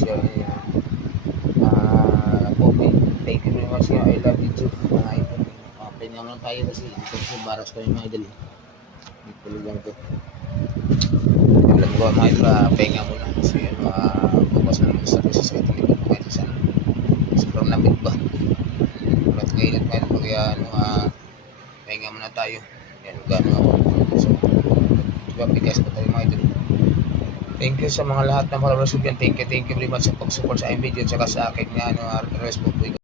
siya. Okay. Thank you very much nga. I love you too. Mga idol. Pahinga mo lang tayo kasi ito kasi baras ko yung mga idol. Hindi pulugan ko. Alam ko mga idol, pahinga mo na. Kasi bukas na naman sa resis sa itin mga idol. Sana sobrang lamig ba? Ulat kainat mga idol. Kaya pahinga mo na tayo. Yan, gano'n ako. So, bigas ko tayo mga idol. Thank you sa mga lahat ng followers ko dyan. Thank you very much sa pag-support sa aking video at saka sa aking Facebook.